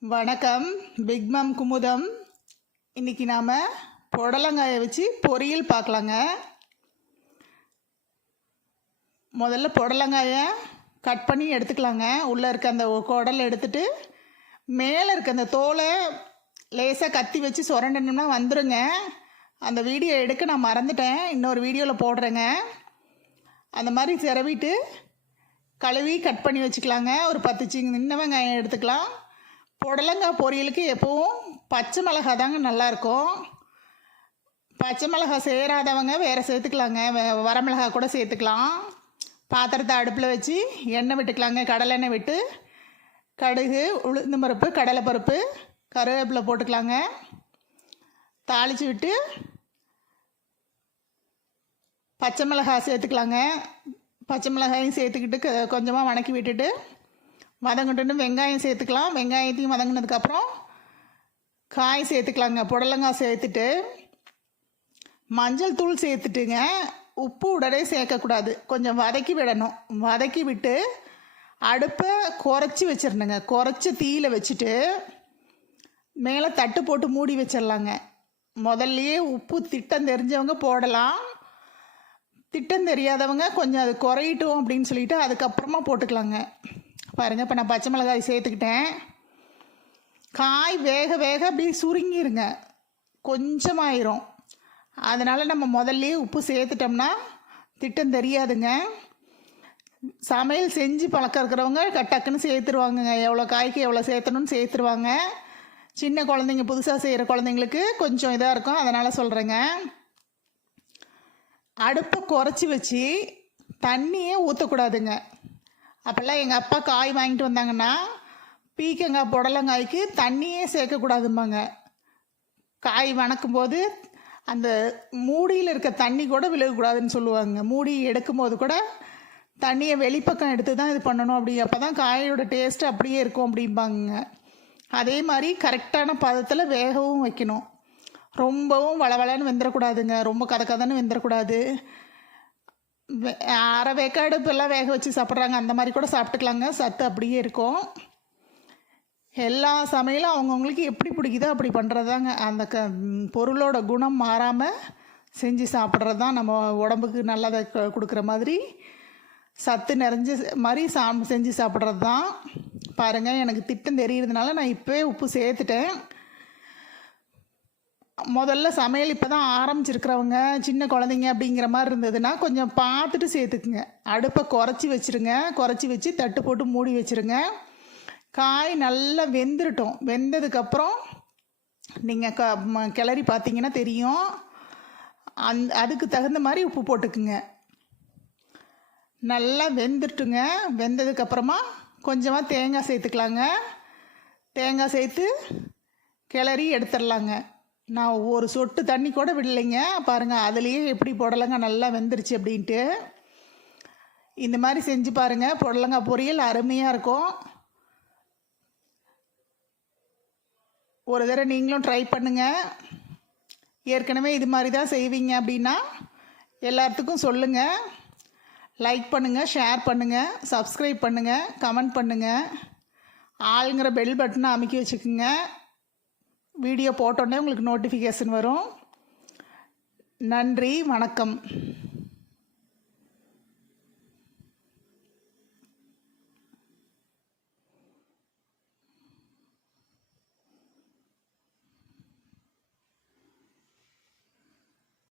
வணக்கம். பிக்மம் குமுதம். இன்னைக்கு நாம் புடலங்காயை வச்சு பொரியல் பார்க்கலாங்க. முதல்ல புடலங்காயை கட் பண்ணி எடுத்துக்கலாங்க. உள்ளே இருக்க அந்த குடல் எடுத்துட்டு மேலே இருக்க அந்த தோலை லேசாக கத்தி வச்சு சுரண்டணும்னா வந்துருங்க. அந்த வீடியோ எடுக்க நான் மறந்துட்டேன். இன்னொரு வீடியோவில் போடுறேங்க. அந்த மாதிரி சிரவிட்டு கழுவி கட் பண்ணி வச்சுக்கலாங்க. ஒரு பத்து சின்ன வெங்காயம் எடுத்துக்கலாம். புடலங்காய் பொரியலுக்கு எப்போவும் பச்சை மிளகா தாங்க நல்லாயிருக்கும். பச்சை மிளகா சேராதவங்க வேறு சேர்த்துக்கலாங்க. வரமிளகா கூட சேர்த்துக்கலாம். பாத்திரத்தை அடுப்பில் வச்சு எண்ணெய் விட்டுக்கலாங்க. கடலெண்ணெய் விட்டு கடுகு உளுந்து பருப்பு கடலைப்பருப்பு கருவேப்பிலை போட்டுக்கலாங்க. தாளித்து விட்டு பச்சை மிளகாய் சேர்த்துக்கலாங்க. பச்சை மிளகாயும் சேர்த்துக்கிட்டு க- கொஞ்சமாக வணக்கி விட்டுட்டு வதங்கட்டுன்னு வெங்காயம் சேர்த்துக்கலாம். வெங்காயத்தையும் வதங்கினதுக்கப்புறம் காய் சேர்த்துக்கலாங்க. புடலங்காய் சேர்த்துட்டு மஞ்சள் தூள் சேர்த்துட்டுங்க. உப்பு உடனே சேர்க்கக்கூடாது. கொஞ்சம் வதக்கி விடணும். வதக்கி விட்டு அடுப்பை குறைச்சி வச்சிடணுங்க. குறைச்சி தீயில வச்சுட்டு மேலே தட்டு போட்டு மூடி வச்சிடலாங்க. முதல்லையே உப்பு திட்டம் தெரிஞ்சவங்க போடலாம். திட்டம் தெரியாதவங்க கொஞ்சம் அது குறையட்டும் அப்படின்னு சொல்லிட்டு அதுக்கப்புறமா போட்டுக்கலாங்க. பாருங்கள் இப்போ நான் பச்சை மிளகாய் சேர்த்துக்கிட்டேன். காய் வேக வேக அப்படியே சுருங்கிருங்க. கொஞ்சமாயிரும். அதனால் நம்ம முதல்லயே உப்பு சேர்த்துட்டோம்னா திட்டம் தெரியாதுங்க. சமையல் செஞ்சு பழக்கம் இருக்கிறவங்க டக்குன்னு சேர்த்துருவாங்கங்க. எவ்வளோ காய்க்கு எவ்வளோ சேர்த்தணும்னு சேர்த்துருவாங்க. சின்ன குழந்தைங்க புதுசாக செய்கிற குழந்தைங்களுக்கு கொஞ்சம் இதாக இருக்கும். அதனால் சொல்கிறேங்க அடுப்பை குறைச்சி வச்சு தண்ணியே ஊற்றக்கூடாதுங்க அப்போல்லாம் எங்கள் அப்பா காய் வாங்கிட்டு வந்தாங்கன்னா பீக்கங்காய் புடலங்காய்க்கு தண்ணியே சேர்க்கக்கூடாதும்பாங்க. காய் வணக்கும் போது அந்த மூடியில் இருக்க தண்ணி கூட விழுகக்கூடாதுன்னு சொல்லுவாங்க. மூடி எடுக்கும்போது கூட தண்ணியை வெளிப்பக்கம் எடுத்து தான் இது பண்ணணும் அப்படி. அப்போ தான் காயோட டேஸ்ட் அப்படியே இருக்கும் அப்படிம்பாங்க. அதே மாதிரி கரெக்டான பதத்தில் வேகவும் வைக்கணும். ரொம்பவும் வளவளன்னு வெந்துடக்கூடாதுங்க ரொம்ப கதை கதன்னு வெந்துடக்கூடாது அரை வேக்காடு இப்பெல்லாம் வேக வச்சு சாப்பிட்றாங்க. அந்த மாதிரி கூட சாப்பிட்டுக்கலாங்க. சத்து அப்படியே இருக்கும். எல்லா சமையலும் அவங்கவுங்களுக்கு எப்படி பிடிக்குதோ அப்படி பண்ணுறது தாங்க அந்த க பொருளோட குணம் மாறாமல் செஞ்சு சாப்பிட்றது தான் நம்ம உடம்புக்கு நல்லதை க- கொடுக்குற மாதிரி. சத்து நிறைஞ்ச மாதிரி சா செஞ்சு சாப்பிட்றது தான் பாருங்கள் எனக்கு திட்டம் தெரியுறதுனால நான் இப்போவே உப்பு சேர்த்துட்டேன். முதல்ல சமையல் இப்போ தான் ஆரம்பிச்சிருக்கிறவங்க சின்ன குழந்தைங்க அப்படிங்கிற மாதிரி இருந்ததுன்னா கொஞ்சம் பார்த்துட்டு சேர்த்துக்குங்க. அடுப்பை குறைச்சி வச்சிருங்க. குறைச்சி வச்சு தட்டு போட்டு மூடி வச்சுருங்க. காய் நல்லா வெந்துருட்டும். வெந்ததுக்கப்புறம் நீங்கள் க ம- கிளறி பார்த்தீங்கன்னா தெரியும். அந் அதுக்கு தகுந்த மாதிரி உப்பு போட்டுக்குங்க. நல்லா வெந்துட்டுங்க. வெந்ததுக்கப்புறமா கொஞ்சமாக தேங்காய் சேர்த்துக்கலாங்க. தேங்காய் சேர்த்து கிளறி எடுத்துடலாங்க. நான் ஒரு சொட்டு தண்ணி கூட விடலைங்க. பாருங்கள் அதுலேயே எப்படி புடலங்காய் நல்லா வெந்துருச்சு அப்படின்ட்டு. இந்த மாதிரி செஞ்சு பாருங்கள் புடலங்காய் பொரியல் அருமையாக இருக்கும். ஒரு தடவை நீங்களும் ட்ரை பண்ணுங்கள் ஏற்கனவே இது மாதிரி தான் செய்வீங்க அப்படின்னா எல்லாத்துக்கும் சொல்லுங்கள் லைக் பண்ணுங்கள் ஷேர் பண்ணுங்கள் சப்ஸ்கிரைப் பண்ணுங்கள் கமெண்ட் பண்ணுங்கள் ஆளுங்கிற பெல் பட்டனை அமைக்கி வச்சுக்கோங்க. வீடியோ போட்டோன்னே உங்களுக்கு நோட்டிஃபிகேஷன் வரும். நன்றி வணக்கம்.